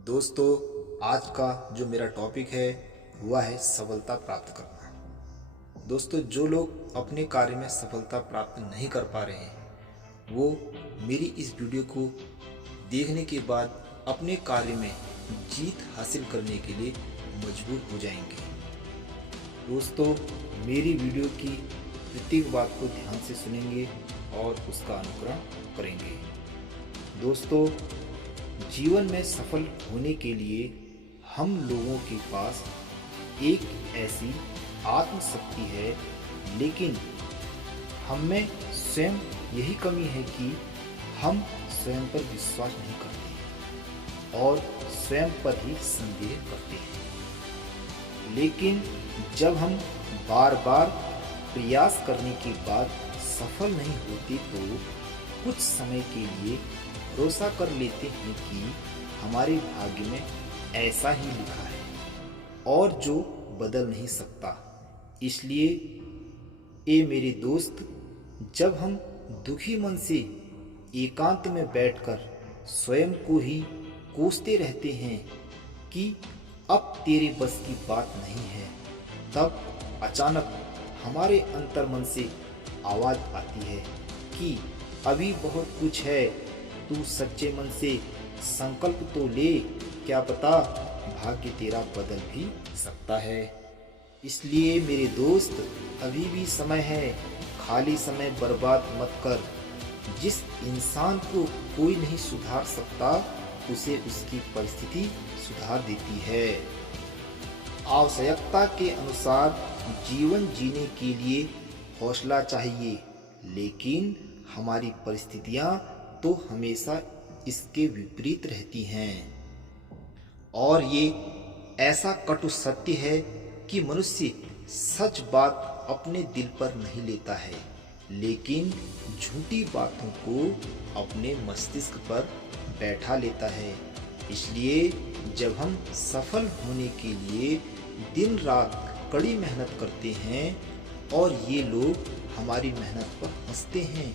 दोस्तों, आज का जो मेरा टॉपिक है वह है सफलता प्राप्त करना। दोस्तों, जो लोग अपने कार्य में सफलता प्राप्त नहीं कर पा रहे हैं वो मेरी इस वीडियो को देखने के बाद अपने कार्य में जीत हासिल करने के लिए मजबूर हो जाएंगे। दोस्तों, मेरी वीडियो की प्रत्येक बात को ध्यान से सुनेंगे और उसका अनुकरण करेंगे। दोस्तों, जीवन में सफल होने के लिए हम लोगों के पास एक ऐसी आत्मशक्ति है, लेकिन हम में स्वयं यही कमी है कि हम स्वयं पर विश्वास नहीं करते और स्वयं पर ही संदेह करते हैं। लेकिन जब हम बार बार प्रयास करने के बाद सफल नहीं होते तो कुछ समय के लिए भरोसा कर लेते हैं कि हमारे भाग्य में ऐसा ही लिखा है और जो बदल नहीं सकता। इसलिए ए मेरे दोस्त, जब हम दुखी मन से एकांत में बैठकर स्वयं को ही कोसते रहते हैं कि अब तेरे बस की बात नहीं है, तब अचानक हमारे अंतर्मन से आवाज आती है कि अभी बहुत कुछ है, तू सच्चे मन से संकल्प तो ले, क्या पता भाग्य तेरा बदल भी सकता है। इसलिए मेरे दोस्त, अभी भी समय है, खाली समय बर्बाद मत कर। जिस इंसान को कोई नहीं सुधार सकता उसे उसकी परिस्थिति सुधार देती है। आवश्यकता के अनुसार जीवन जीने के लिए हौसला चाहिए, लेकिन हमारी परिस्थितियां तो हमेशा इसके विपरीत रहती हैं। और ये ऐसा कटु सत्य है कि मनुष्य सच बात अपने दिल पर नहीं लेता है, लेकिन झूठी बातों को अपने मस्तिष्क पर बैठा लेता है। इसलिए जब हम सफल होने के लिए दिन रात कड़ी मेहनत करते हैं और ये लोग हमारी मेहनत पर हंसते हैं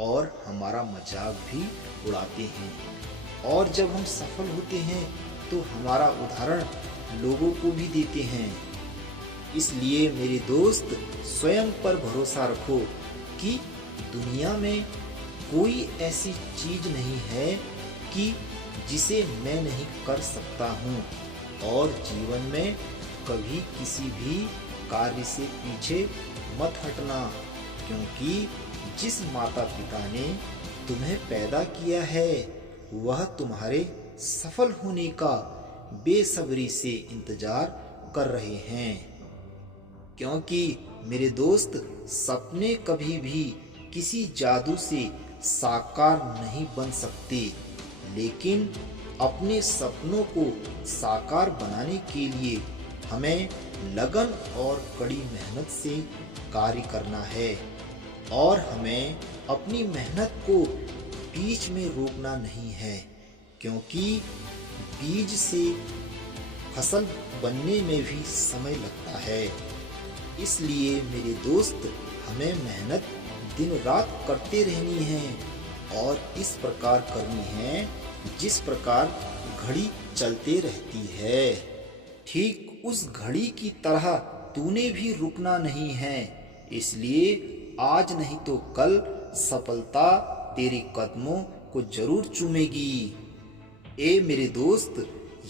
और हमारा मजाक भी उड़ाते हैं, और जब हम सफल होते हैं तो हमारा उदाहरण लोगों को भी देते हैं। इसलिए मेरे दोस्त, स्वयं पर भरोसा रखो कि दुनिया में कोई ऐसी चीज नहीं है कि जिसे मैं नहीं कर सकता हूँ, और जीवन में कभी किसी भी कार्य से पीछे मत हटना, क्योंकि जिस माता पिता ने तुम्हें पैदा किया है वह तुम्हारे सफल होने का बेसब्री से इंतजार कर रहे हैं। क्योंकि मेरे दोस्त, सपने कभी भी किसी जादू से साकार नहीं बन सकते, लेकिन अपने सपनों को साकार बनाने के लिए हमें लगन और कड़ी मेहनत से कार्य करना है, और हमें अपनी मेहनत को बीच में रोकना नहीं है, क्योंकि बीज से फसल बनने में भी समय लगता है। इसलिए मेरे दोस्त, हमें मेहनत दिन रात करते रहनी है और इस प्रकार करनी है जिस प्रकार घड़ी चलते रहती है। ठीक उस घड़ी की तरह तूने भी रुकना नहीं है। इसलिए आज नहीं तो कल सफलता तेरे कदमों को जरूर चूमेगी। ए मेरे दोस्त,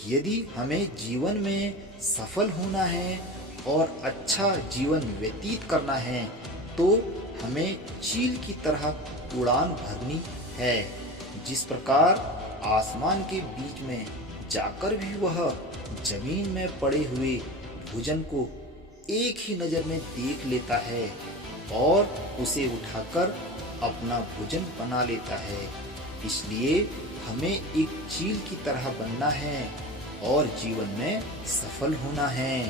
यदि हमें जीवन में सफल होना है और अच्छा जीवन व्यतीत करना है तो हमें चील की तरह उड़ान भरनी है। जिस प्रकार आसमान के बीच में जाकर भी वह जमीन में पड़े हुए भोजन को एक ही नज़र में देख लेता है और उसे उठाकर अपना भोजन बना लेता है, इसलिए हमें एक चील की तरह बनना है और जीवन में सफल होना है।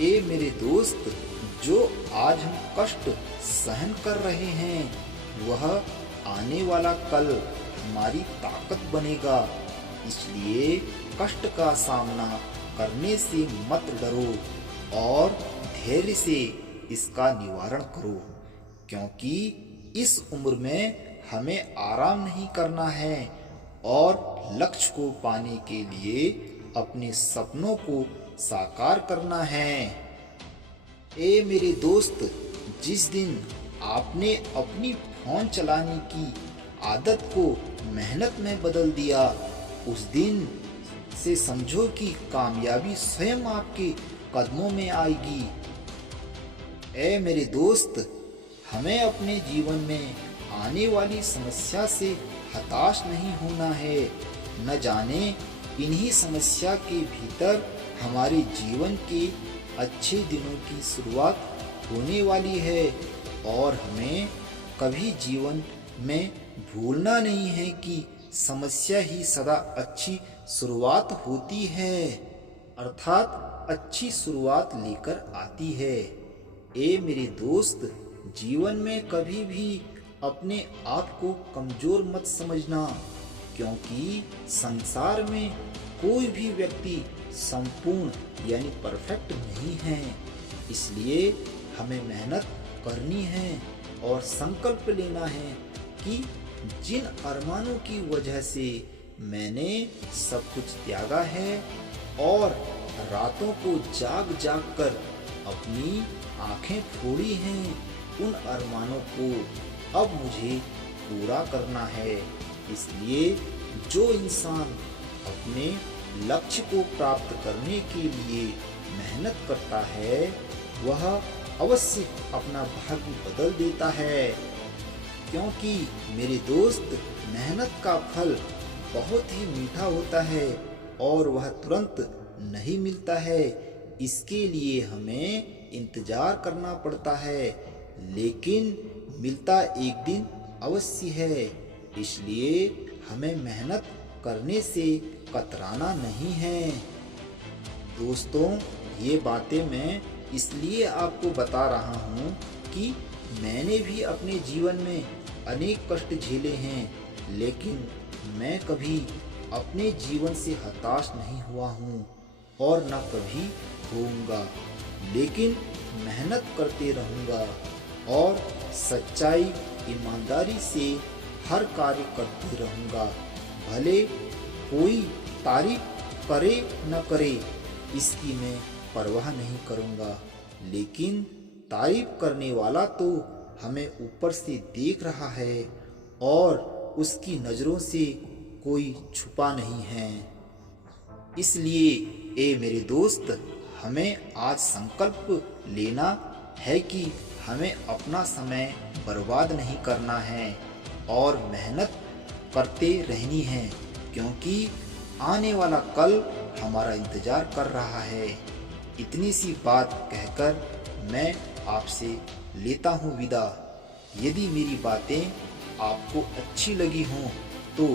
ए मेरे दोस्त, जो आज हम कष्ट सहन कर रहे हैं वह आने वाला कल हमारी ताकत बनेगा। इसलिए कष्ट का सामना करने से मत डरो और धैर्य से इसका निवारण करो, क्योंकि इस उम्र में हमें आराम नहीं करना है और लक्ष्य को पाने के लिए अपने सपनों को साकार करना है। ए मेरे दोस्त, जिस दिन आपने अपनी फोन चलाने की आदत को मेहनत में बदल दिया, उस दिन से समझो कि कामयाबी स्वयं आपके कदमों में आएगी। ए मेरे दोस्त, हमें अपने जीवन में आने वाली समस्या से हताश नहीं होना है। न जाने इन्हीं समस्या के भीतर हमारे जीवन के अच्छे दिनों की शुरुआत होने वाली है, और हमें कभी जीवन में भूलना नहीं है कि समस्या ही सदा अच्छी शुरुआत होती है, अर्थात अच्छी शुरुआत लेकर आती है। ए मेरे दोस्त, जीवन में कभी भी अपने आप को कमजोर मत समझना, क्योंकि संसार में कोई भी व्यक्ति संपूर्ण यानी परफेक्ट नहीं है। इसलिए हमें मेहनत करनी है और संकल्प लेना है कि जिन अरमानों की वजह से मैंने सब कुछ त्यागा है और रातों को जाग जाग कर अपनी आंखें फोड़ी हैं, उन अरमानों को अब मुझे पूरा करना है। इसलिए जो इंसान अपने लक्ष्य को प्राप्त करने के लिए मेहनत करता है, वह अवश्य अपना भाग्य बदल देता है। क्योंकि मेरे दोस्त, मेहनत का फल बहुत ही मीठा होता है और वह तुरंत नहीं मिलता है। इसके लिए हमें इंतजार करना पड़ता है, लेकिन मिलता एक दिन अवश्य है। इसलिए हमें मेहनत करने से कतराना नहीं है। दोस्तों, ये बातें मैं इसलिए आपको बता रहा हूँ कि मैंने भी अपने जीवन में अनेक कष्ट झेले हैं, लेकिन मैं कभी अपने जीवन से हताश नहीं हुआ हूँ और न कभी होऊंगा। लेकिन मेहनत करते रहूँगा और सच्चाई, ईमानदारी से हर कार्य करते रहूँगा। भले कोई तारीफ करे न करे, इसकी मैं परवाह नहीं करूँगा, लेकिन तारीफ करने वाला तो हमें ऊपर से देख रहा है और उसकी नज़रों से कोई छुपा नहीं है। इसलिए ए मेरे दोस्त, हमें आज संकल्प लेना है कि हमें अपना समय बर्बाद नहीं करना है और मेहनत करते रहनी है, क्योंकि आने वाला कल हमारा इंतजार कर रहा है। इतनी सी बात कहकर मैं आपसे लेता हूँ विदा। यदि मेरी बातें आपको अच्छी लगी हों तो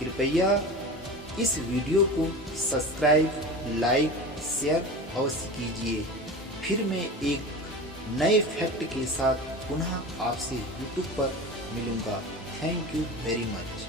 कृपया इस वीडियो को सब्सक्राइब, लाइक, शेयर अवश्य कीजिए। फिर मैं एक नए फैक्ट के साथ पुनः आपसे यूट्यूब पर मिलूँगा। Thank you very much.